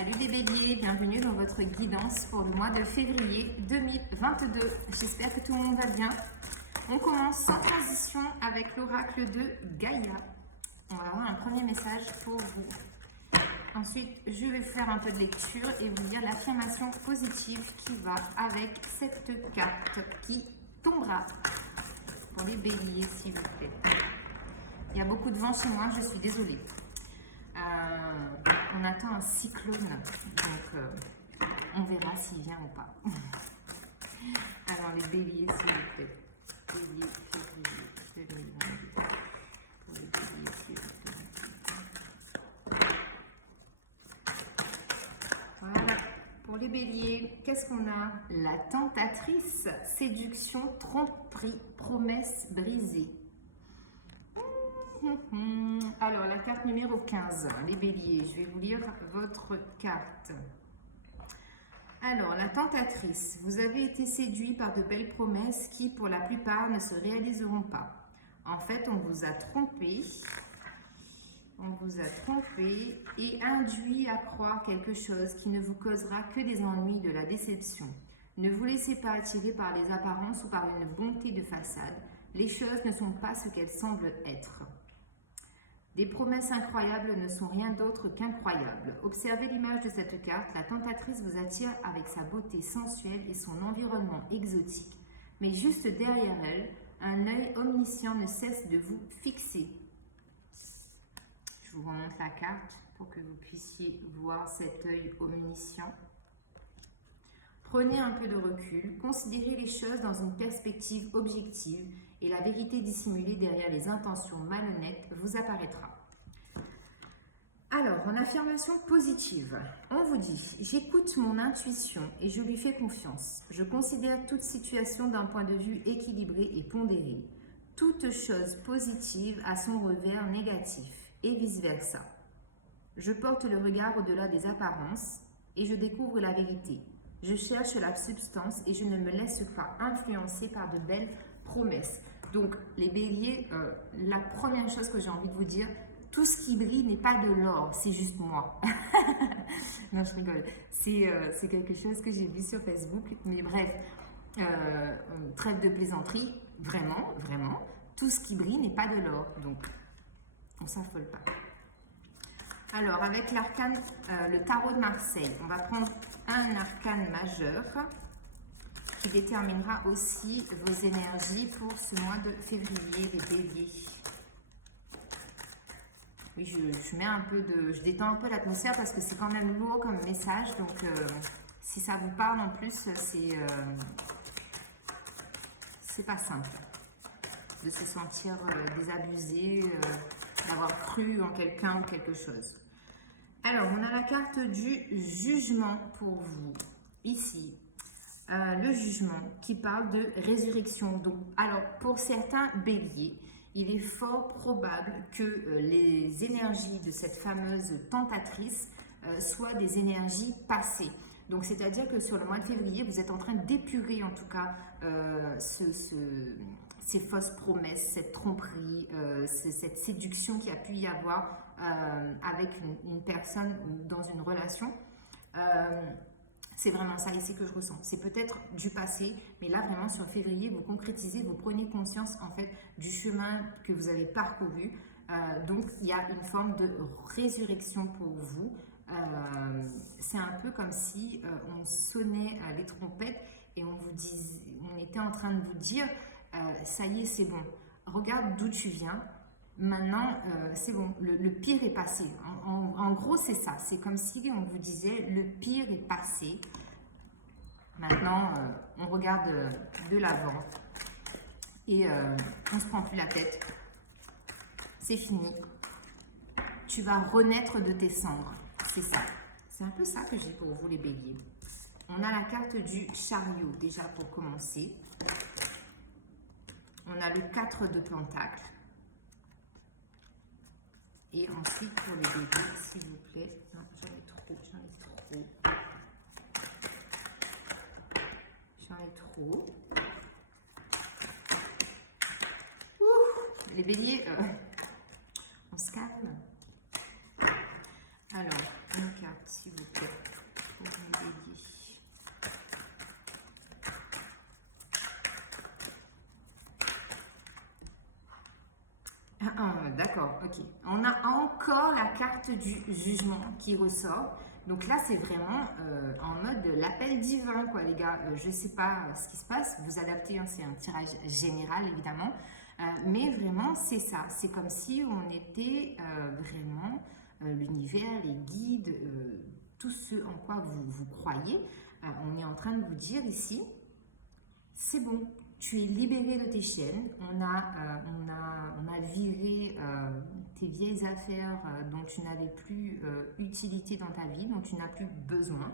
Salut les béliers, bienvenue dans votre guidance pour le mois de février 2022. J'espère que tout le monde va bien. On commence sans transition avec l'oracle de Gaïa. On va avoir un premier message pour vous. Ensuite, je vais faire un peu de lecture et vous dire l'affirmation positive qui va avec cette carte qui tombera pour les béliers, s'il vous plaît. Il y a beaucoup de vent chez moi, je suis désolée. On attend un cyclone, donc on verra s'il vient ou pas. Alors les béliers, s'il vous plaît. Bélier, février 2022. Pour les béliers, s'il vous plaît. Voilà. Pour les béliers, qu'est-ce qu'on a? La tentatrice, séduction, tromperie, promesse brisée. Alors, la carte numéro 15, les béliers, je vais vous lire votre carte. Alors, la tentatrice, vous avez été séduit par de belles promesses qui, pour la plupart, ne se réaliseront pas. En fait, on vous a trompé. On vous a trompé et induit à croire quelque chose qui ne vous causera que des ennuis, de la déception. Ne vous laissez pas attirer par les apparences ou par une bonté de façade. Les choses ne sont pas ce qu'elles semblent être. Des promesses incroyables ne sont rien d'autre qu'incroyables. Observez l'image de cette carte. La tentatrice vous attire avec sa beauté sensuelle et son environnement exotique. Mais juste derrière elle, un œil omniscient ne cesse de vous fixer. Je vous remonte la carte pour que vous puissiez voir cet œil omniscient. Prenez un peu de recul, considérez les choses dans une perspective objective et la vérité dissimulée derrière les intentions malhonnêtes vous apparaîtra. Alors, en affirmation positive, on vous dit « J'écoute mon intuition et je lui fais confiance. Je considère toute situation d'un point de vue équilibré et pondéré. Toute chose positive a son revers négatif et vice-versa. Je porte le regard au-delà des apparences et je découvre la vérité. Je cherche la substance et je ne me laisse pas influencer par de belles promesses. » Donc, les béliers, la première chose que j'ai envie de vous dire, tout ce qui brille n'est pas de l'or, c'est juste moi. Non, je rigole. C'est quelque chose que j'ai vu sur Facebook. Mais bref, trêve de plaisanterie, vraiment, vraiment, tout ce qui brille n'est pas de l'or. Donc, on ne s'affole pas. Alors, avec l'arcane, le tarot de Marseille, on va prendre un arcane majeur qui déterminera aussi vos énergies pour ce mois de février, les béliers. Oui, je mets un peu de... Je détends un peu l'atmosphère parce que c'est quand même lourd comme message. Donc, si ça vous parle en plus, c'est pas simple de se sentir désabusé, d'avoir cru en quelqu'un ou quelque chose. Alors, on a la carte du jugement pour vous, ici. Le jugement qui parle de résurrection. Donc, alors, pour certains béliers, il est fort probable que les énergies de cette fameuse tentatrice soient des énergies passées. Donc, c'est-à-dire que sur le mois de février, vous êtes en train d'épurer en tout cas ces fausses promesses, cette tromperie, cette séduction qu'il y a pu y avoir avec une personne ou dans une relation. C'est vraiment ça ici que je ressens. C'est peut-être du passé, mais là vraiment sur février, vous concrétisez, vous prenez conscience en fait du chemin que vous avez parcouru. Donc il y a une forme de résurrection pour vous. C'est un peu comme si on sonnait les trompettes et on était en train de vous dire ça y est, c'est bon. Regarde d'où tu viens. Maintenant, c'est bon, le pire est passé. En gros, c'est ça. C'est comme si on vous disait, le pire est passé. Maintenant, on regarde de l'avant et on ne se prend plus la tête. C'est fini. Tu vas renaître de tes cendres. C'est ça. C'est un peu ça que j'ai pour vous, les béliers. On a la carte du chariot, déjà pour commencer. On a le 4 de pentacles. Et ensuite, pour les béliers, s'il vous plaît. Non, j'en ai trop. Ouh, les béliers, on se calme. Alors, une carte, s'il vous plaît. d'accord, ok. On a encore la carte du jugement qui ressort. Donc là, c'est vraiment en mode l'appel divin, quoi, les gars. Je ne sais pas ce qui se passe. Vous adaptez, hein, c'est un tirage général, évidemment. Mais vraiment, c'est ça. C'est comme si on était vraiment l'univers, les guides, tout ce en quoi vous croyez. On est en train de vous dire ici, c'est bon. Tu es libéré de tes chaînes, on a viré tes vieilles affaires dont tu n'avais plus utilité dans ta vie, dont tu n'as plus besoin.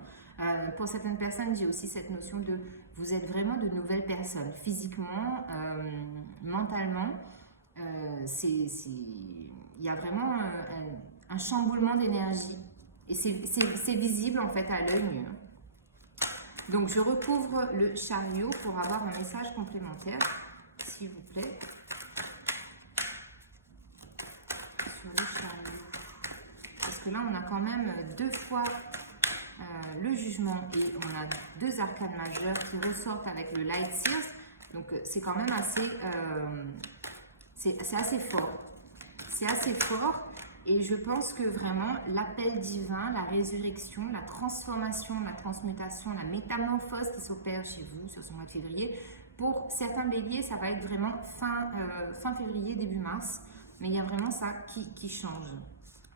Pour certaines personnes, j'ai aussi cette notion de vous êtes vraiment de nouvelles personnes, physiquement, mentalement. Il y a vraiment un chamboulement d'énergie et c'est visible en fait à l'œil nu. Donc, je recouvre le chariot pour avoir un message complémentaire, s'il vous plaît. Sur le chariot. Parce que là, on a quand même 2 fois le jugement et on a 2 arcanes majeures qui ressortent avec le Light Seals. Donc, c'est quand même assez... c'est assez fort. C'est assez fort. Et je pense que vraiment, l'appel divin, la résurrection, la transformation, la transmutation, la métamorphose qui s'opère chez vous sur ce mois de février, pour certains béliers, ça va être vraiment fin février, début mars. Mais il y a vraiment ça qui change.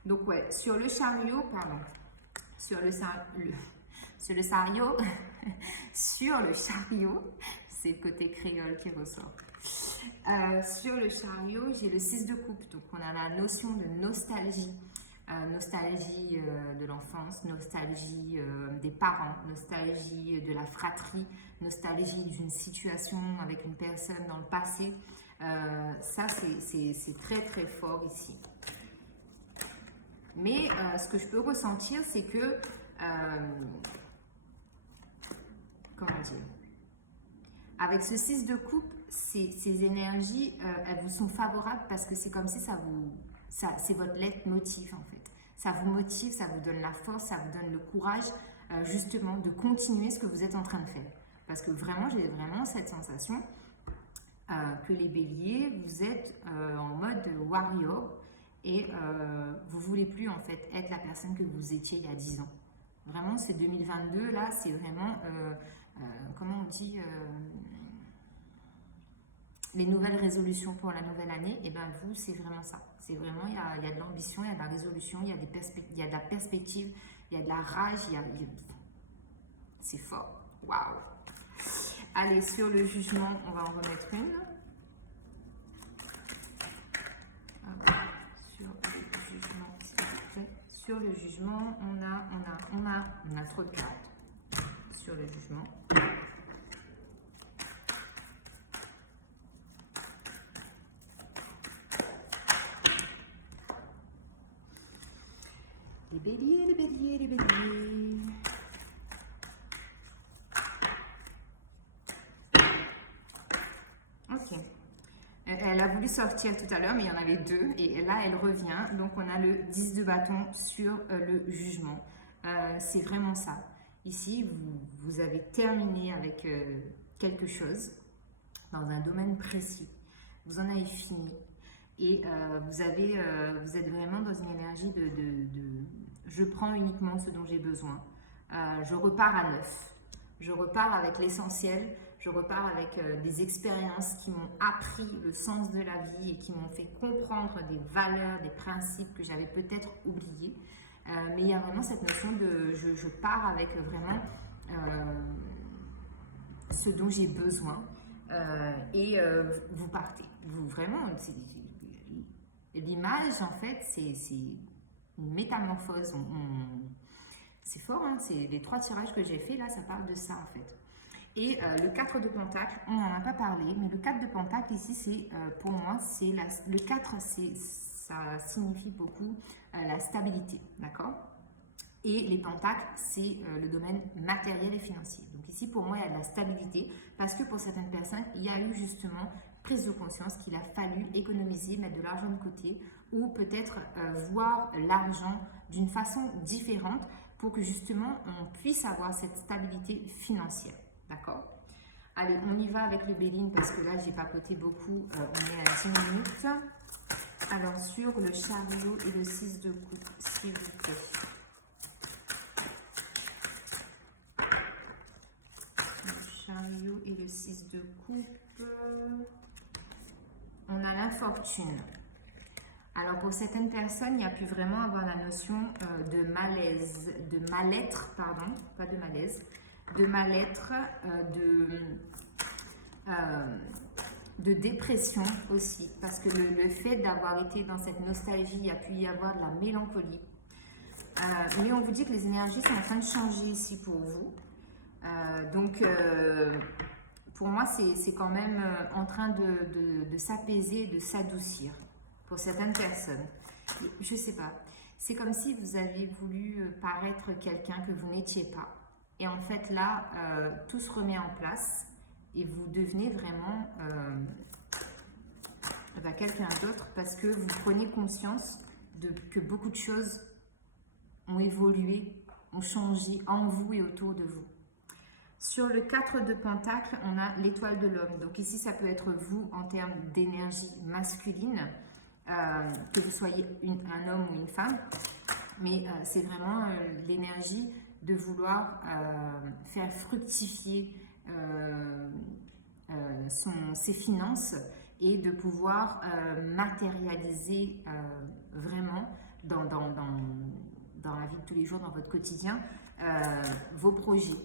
Donc ouais, sur le chariot, pardon, sur le chariot, c'est le côté créole qui ressort. Sur le chariot, j'ai le 6 de coupe, donc on a la notion de nostalgie, nostalgie de l'enfance, nostalgie des parents, nostalgie de la fratrie, nostalgie d'une situation avec une personne dans le passé. Ça, c'est très très fort ici. Mais ce que je peux ressentir, c'est que, comment dire, avec ce 6 de coupe, ces énergies, elles vous sont favorables parce que c'est comme si c'est votre leitmotiv en fait. Ça vous motive, ça vous donne la force, ça vous donne le courage justement de continuer ce que vous êtes en train de faire. Parce que vraiment, j'ai vraiment cette sensation que les béliers, vous êtes en mode warrior et vous voulez plus en fait être la personne que vous étiez il y a 10 ans. Vraiment, c'est 2022 là, c'est vraiment, comment on dit, les nouvelles résolutions pour la nouvelle année, et bien vous, c'est vraiment ça. C'est vraiment, il y a de l'ambition, il y a de la résolution, il y a de la perspective, il y a de la rage, c'est fort. Waouh! Allez, sur le jugement, on va en remettre une. Sur le jugement, on a trop de cartes. Sur le jugement. Les béliers, les béliers, les béliers. Ok. Elle a voulu sortir tout à l'heure, mais il y en avait 2. Et là, elle revient. Donc, on a le 10 de bâton sur le jugement. C'est vraiment ça. Ici, vous avez terminé avec quelque chose dans un domaine précis. Vous en avez fini. Et vous êtes vraiment dans une énergie de je prends uniquement ce dont j'ai besoin. Je repars à neuf. Je repars avec l'essentiel. Je repars avec des expériences qui m'ont appris le sens de la vie et qui m'ont fait comprendre des valeurs, des principes que j'avais peut-être oubliés. Mais il y a vraiment cette notion de je pars avec vraiment ce dont j'ai besoin. Et vous partez. Vous vraiment, l'image en fait, c'est une métamorphose. C'est fort, hein, c'est les 3 tirages que j'ai fait là, ça parle de ça en fait. Et le 4 de Pentacle, on n'en a pas parlé, mais le 4 de Pentacle ici, c'est pour moi, c'est le 4, ça signifie beaucoup la stabilité, d'accord? Et les pentacles, c'est le domaine matériel et financier. Donc ici, pour moi, il y a de la stabilité parce que pour certaines personnes, il y a eu justement prise de conscience qu'il a fallu économiser, mettre de l'argent de côté ou peut-être voir l'argent d'une façon différente pour que justement, on puisse avoir cette stabilité financière. D'accord? Allez, on y va avec le Béline parce que là, j'ai papoté beaucoup. On est à 10 minutes. Alors, sur le chariot et le 6 de coupe, s'il vous plaît. Le chariot et le 6 de coupe. On a l'infortune. Alors, pour certaines personnes, il y a pu vraiment avoir la notion de malaise, de mal-être, pardon, pas de malaise, de mal-être, de dépression aussi, parce que le fait d'avoir été dans cette nostalgie, il y a pu y avoir de la mélancolie. Mais on vous dit que les énergies sont en train de changer ici pour vous. Donc, pour moi, c'est quand même en train de s'apaiser, de s'adoucir pour certaines personnes. Je sais pas. C'est comme si vous aviez voulu paraître quelqu'un que vous n'étiez pas. Et en fait, là, tout se remet en place et vous devenez vraiment quelqu'un d'autre parce que vous prenez conscience que beaucoup de choses ont évolué, ont changé en vous et autour de vous. Sur le 4 de Pentacle, on a l'étoile de l'homme. Donc ici, ça peut être vous en termes d'énergie masculine, que vous soyez un homme ou une femme. Mais c'est vraiment l'énergie de vouloir faire fructifier ses finances et de pouvoir matérialiser vraiment dans la vie de tous les jours, dans votre quotidien, vos projets.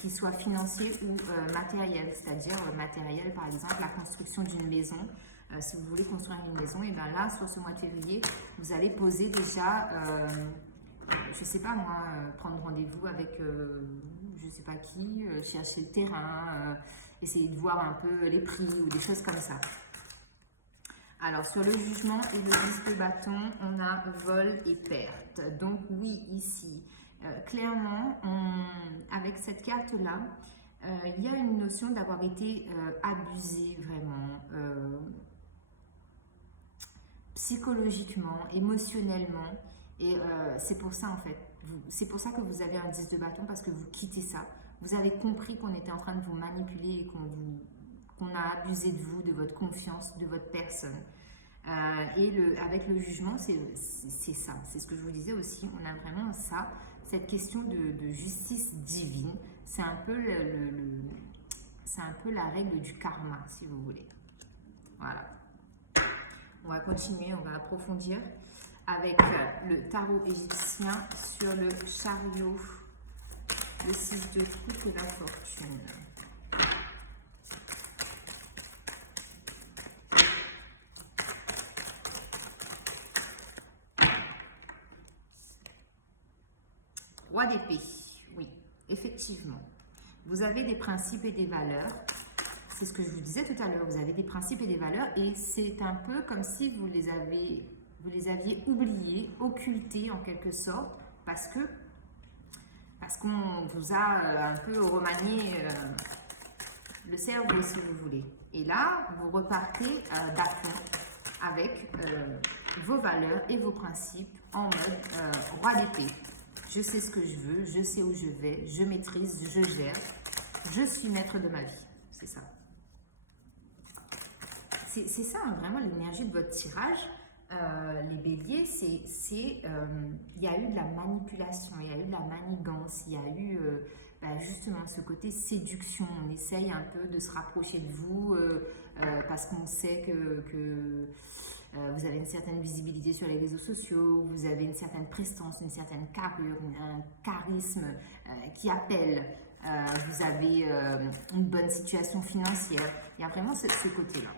Qu'ils soient financiers ou matériels, c'est-à-dire matériel, par exemple, la construction d'une maison. Si vous voulez construire une maison, et bien là, sur ce mois de février, vous allez poser déjà, je ne sais pas moi, prendre rendez-vous avec je ne sais pas qui, chercher le terrain, essayer de voir un peu les prix ou des choses comme ça. Alors, sur le jugement et le 10 de bâton, on a vol et perte. Donc oui, ici, clairement, avec cette carte-là, il y a une notion d'avoir été abusé vraiment, psychologiquement, émotionnellement. Et c'est pour ça, en fait. C'est pour ça que vous avez un 10 de bâton, parce que vous quittez ça. Vous avez compris qu'on était en train de vous manipuler et qu'on a abusé de vous, de votre confiance, de votre personne. Et avec le jugement, c'est ça. C'est ce que je vous disais aussi. On a vraiment ça, cette question de justice divine. C'est un peu c'est un peu la règle du karma, si vous voulez. Voilà. On va continuer, on va approfondir avec le tarot égyptien sur le chariot, le 6 de coupe et la fortune. Roi d'épée, oui, effectivement. Vous avez des principes et des valeurs. C'est ce que je vous disais tout à l'heure. Vous avez des principes et des valeurs et c'est un peu comme si vous les aviez oubliés, occultés en quelque sorte, parce qu'on vous a un peu remanié le cerveau, si vous voulez. Et là, vous repartez d'aplomb avec vos valeurs et vos principes en mode roi d'épée. Je sais ce que je veux, je sais où je vais, je maîtrise, je gère, je suis maître de ma vie. C'est ça. C'est ça, hein, vraiment, l'énergie de votre tirage. Les béliers, il y a eu de la manipulation, il y a eu de la manigance, il y a eu justement ce côté séduction. On essaye un peu de se rapprocher de vous parce qu'on sait que vous avez une certaine visibilité sur les réseaux sociaux, vous avez une certaine prestance, une certaine carrure, un charisme qui appelle, vous avez une bonne situation financière. Il y a vraiment ces côtés-là.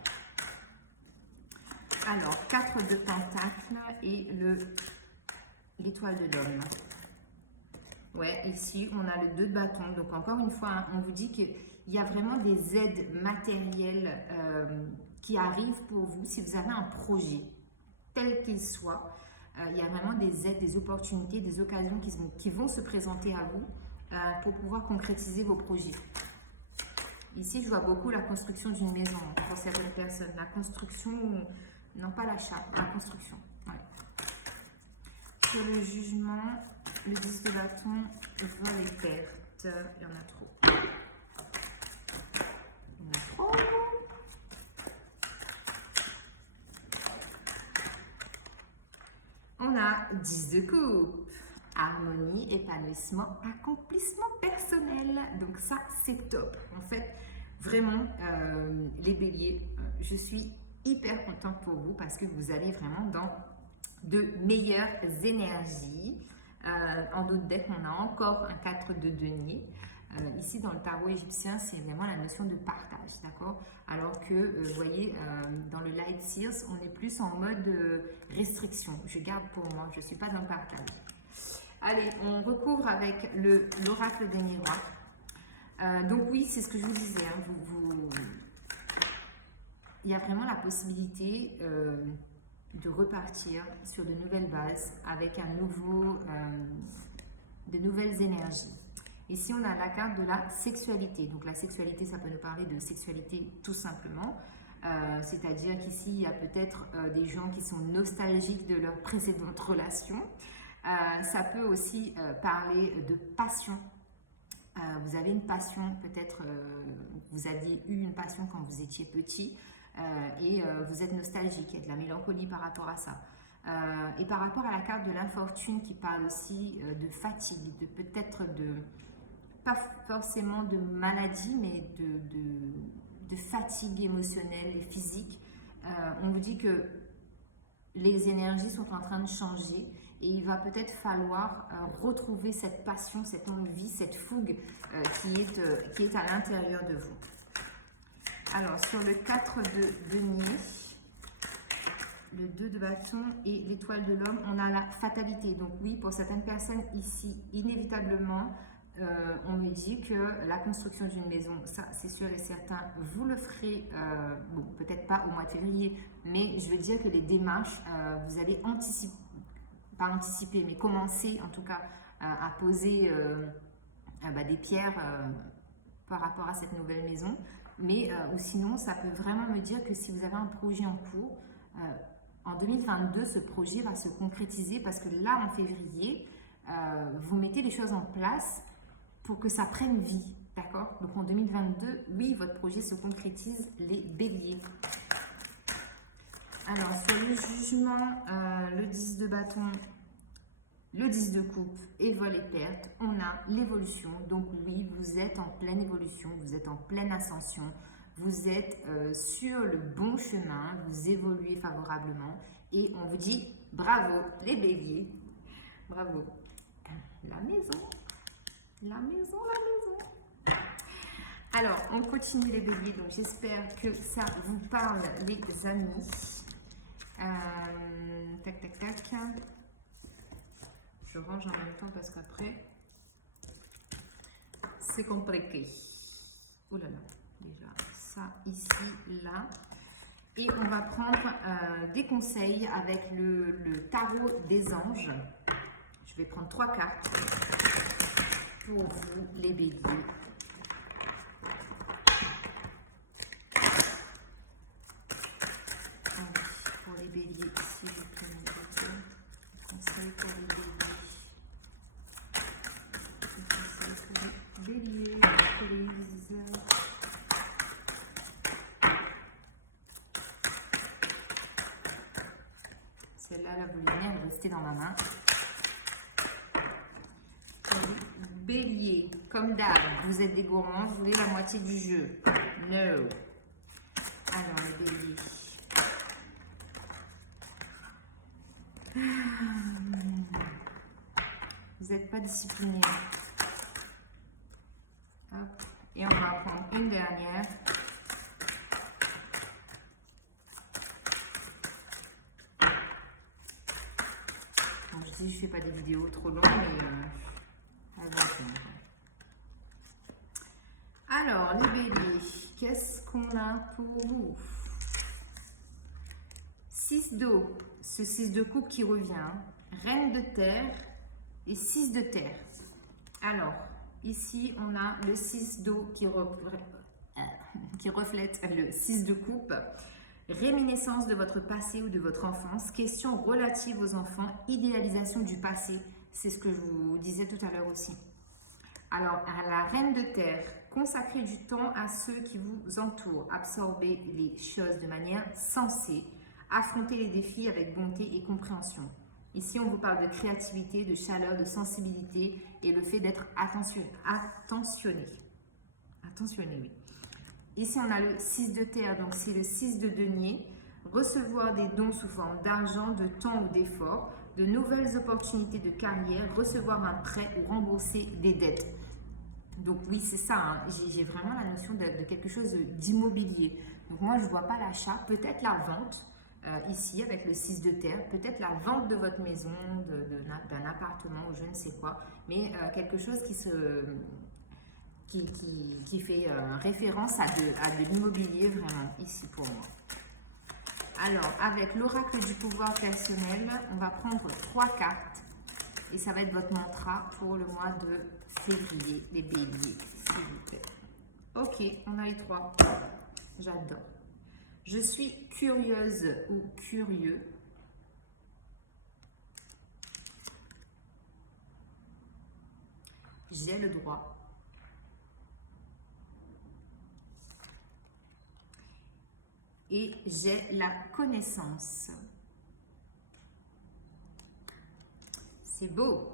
Alors, 4 de Pentacle et l'étoile de l'homme. Ouais, ici, on a le 2 de bâton. Donc, encore une fois, hein, on vous dit qu'il y a vraiment des aides matérielles qui arrivent pour vous si vous avez un projet, tel qu'il soit. Il y a vraiment des aides, des opportunités, des occasions qui vont se présenter à vous pour pouvoir concrétiser vos projets. Ici, je vois beaucoup la construction d'une maison pour certaines personnes. La construction, non pas l'achat, la construction. Ouais. Sur le jugement, le 10 de bâton, vol et perte. Il y en a trop. Il y en a trop. a 10 de coupe. Harmonie, épanouissement, accomplissement personnel. Donc ça, c'est top. En fait, vraiment, les béliers, je suis hyper contente pour vous parce que vous allez vraiment dans de meilleures énergies. En autre deck, on a encore un 4 de denier. Ici, dans le tarot égyptien, c'est vraiment la notion de partage, d'accord? Alors que, vous voyez, dans le Light Seers, on est plus en mode restriction. Je garde pour moi, je ne suis pas dans le partage. Allez, on recouvre avec l'oracle des miroirs. Donc oui, c'est ce que je vous disais. Hein, il y a vraiment la possibilité de repartir sur de nouvelles bases avec de nouvelles énergies. Ici, on a la carte de la sexualité. Donc la sexualité, ça peut nous parler de sexualité tout simplement. C'est-à-dire qu'ici, il y a peut-être des gens qui sont nostalgiques de leur précédente relation. Ça peut aussi parler de passion. Vous avez une passion, peut-être vous aviez eu une passion quand vous étiez petit et vous êtes nostalgique, il y a de la mélancolie par rapport à ça. Et par rapport à la carte de l'infortune qui parle aussi de fatigue, de peut-être pas forcément de maladie, mais de fatigue émotionnelle et physique, on vous dit que les énergies sont en train de changer et il va peut-être falloir retrouver cette passion, cette envie, cette fougue qui est à l'intérieur de vous. Alors, sur le 4 de denier, le 2 de bâton et l'étoile de l'homme, on a la fatalité. Donc oui, pour certaines personnes ici, inévitablement, on me dit que la construction d'une maison, ça c'est sûr et certain, vous le ferez, bon, peut-être pas au mois de février, mais je veux dire que les démarches, vous allez anticiper, pas anticiper, mais commencer en tout cas à poser des pierres par rapport à cette nouvelle maison. Mais ou sinon, ça peut vraiment me dire que si vous avez un projet en cours, en 2022, ce projet va se concrétiser parce que là, en février, vous mettez les choses en place pour que ça prenne vie, d'accord? Donc en 2022, oui, votre projet se concrétise, les béliers. Alors, sur le jugement, le 10 de bâton, le 10 de coupe et vol et perte, on a l'évolution. Donc oui, vous êtes en pleine évolution, vous êtes en pleine ascension, vous êtes sur le bon chemin, vous évoluez favorablement et on vous dit bravo les béliers, bravo. La maison, la maison, la maison. Alors, on continue les béliers, donc j'espère que ça vous parle les amis. Tac, tac, tac. Je range en même temps parce qu'après, c'est compliqué. Oh là là, déjà, ça ici, là. Et on va prendre des conseils avec le tarot des anges. Je vais prendre 3 cartes pour vous, les béliers. Pour les béliers, s'il vous plaît, conseils pour les béliers. Bélier, please. Celle-là, la voulait bien rester dans ma main. Bélier, comme d'hab, vous êtes des gourmands, vous voulez la moitié du jeu. No. Alors, les béliers. Vous n'êtes pas disciplinés. Hop. Et on va prendre une dernière. Bon, je sais, je ne fais pas des vidéos trop longues, mais alors, les béliers, qu'est-ce qu'on a pour vous? 6 d'eau, ce 6 de coupe qui revient, reine de terre et 6 de terre. Alors, ici, on a le 6 d'eau qui reflète le 6 de coupe. Réminiscence de votre passé ou de votre enfance. Questions relatives aux enfants. Idéalisation du passé. C'est ce que je vous disais tout à l'heure aussi. Alors, à la reine de terre, consacrez du temps à ceux qui vous entourent. Absorbez les choses de manière sensée. Affrontez les défis avec bonté et compréhension. Ici, on vous parle de créativité, de chaleur, de sensibilité et le fait d'être attentionné. Attentionné, oui. Ici, on a le 6 de terre, donc c'est le 6 de denier. Recevoir des dons sous forme d'argent, de temps ou d'effort, de nouvelles opportunités de carrière, recevoir un prêt ou rembourser des dettes. Donc oui, c'est ça, hein. J'ai vraiment la notion de quelque chose d'immobilier. Donc moi, je ne vois pas l'achat, peut-être la vente, ici avec le 6 de terre, peut-être la vente de votre maison, d'un appartement ou je ne sais quoi, mais quelque chose qui fait référence à de l'immobilier vraiment ici pour moi. Alors, avec l'oracle du pouvoir personnel, on va prendre 3 cartes et ça va être votre mantra pour le mois de février, les béliers, s'il vous plaît. Ok, on a les 3. J'adore. Je suis curieuse ou curieux. J'ai le droit. Et j'ai la connaissance. C'est beau.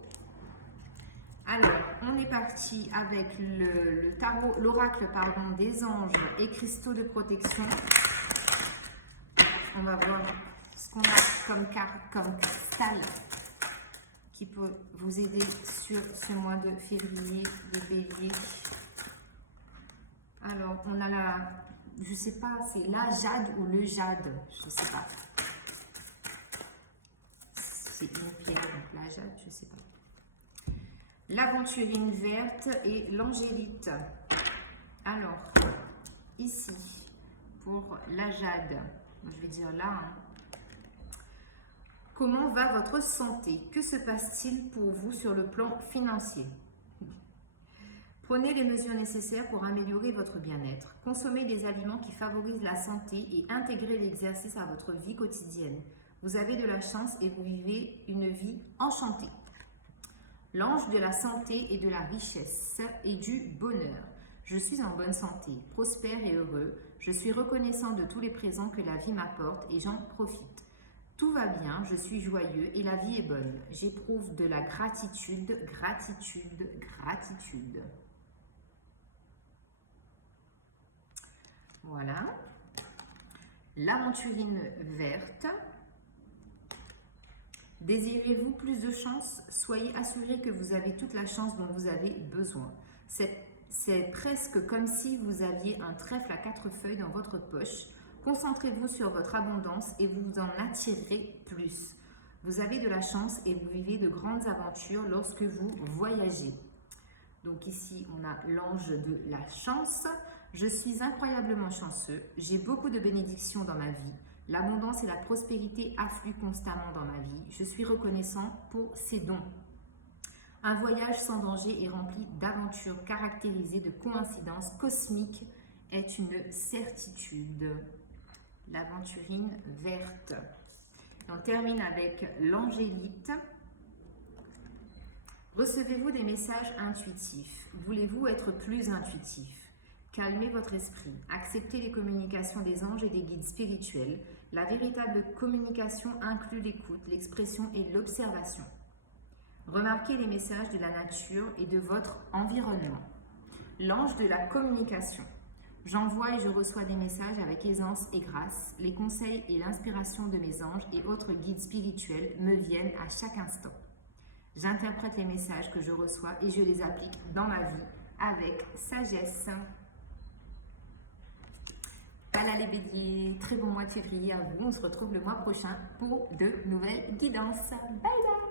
Alors, on est parti avec le tarot, l'oracle, pardon, des anges et cristaux de protection. On va voir ce qu'on a comme cristal qui peut vous aider sur ce mois de février, les béliers. Alors, on a je sais pas, c'est la jade ou le jade, je sais pas. C'est une pierre, donc la jade, je sais pas. L'aventurine verte et l'angélite. Alors, ici, pour la jade, je vais dire là, hein. Comment va votre santé? Que se passe-t-il pour vous sur le plan financier? Prenez les mesures nécessaires pour améliorer votre bien-être. Consommez des aliments qui favorisent la santé et intégrez l'exercice à votre vie quotidienne. Vous avez de la chance et vous vivez une vie enchantée. L'ange de la santé et de la richesse et du bonheur. Je suis en bonne santé, prospère et heureux. Je suis reconnaissant de tous les présents que la vie m'apporte et j'en profite. Tout va bien, je suis joyeux et la vie est bonne. J'éprouve de la gratitude, gratitude, gratitude. Voilà. L'aventurine verte. Désirez-vous plus de chance? Soyez assuré que vous avez toute la chance dont vous avez besoin. C'est presque comme si vous aviez un trèfle à 4 feuilles dans votre poche. Concentrez-vous sur votre abondance et vous en attirerez plus. Vous avez de la chance et vous vivez de grandes aventures lorsque vous voyagez. Donc ici, on a l'ange de la chance. Je suis incroyablement chanceux. J'ai beaucoup de bénédictions dans ma vie. L'abondance et la prospérité affluent constamment dans ma vie. Je suis reconnaissant pour ces dons. Un voyage sans danger et rempli d'aventures caractérisées de coïncidences cosmiques est une certitude. L'aventurine verte. On termine avec l'angélite. Recevez-vous des messages intuitifs? Voulez-vous être plus intuitif? Calmez votre esprit. Acceptez les communications des anges et des guides spirituels. La véritable communication inclut l'écoute, l'expression et l'observation. Remarquez les messages de la nature et de votre environnement. L'ange de la communication. J'envoie et je reçois des messages avec aisance et grâce. Les conseils et l'inspiration de mes anges et autres guides spirituels me viennent à chaque instant. J'interprète les messages que je reçois et je les applique dans ma vie avec sagesse. Voilà les béliers, très bon mois de février à vous. On se retrouve le mois prochain pour de nouvelles guidances. Bye bye!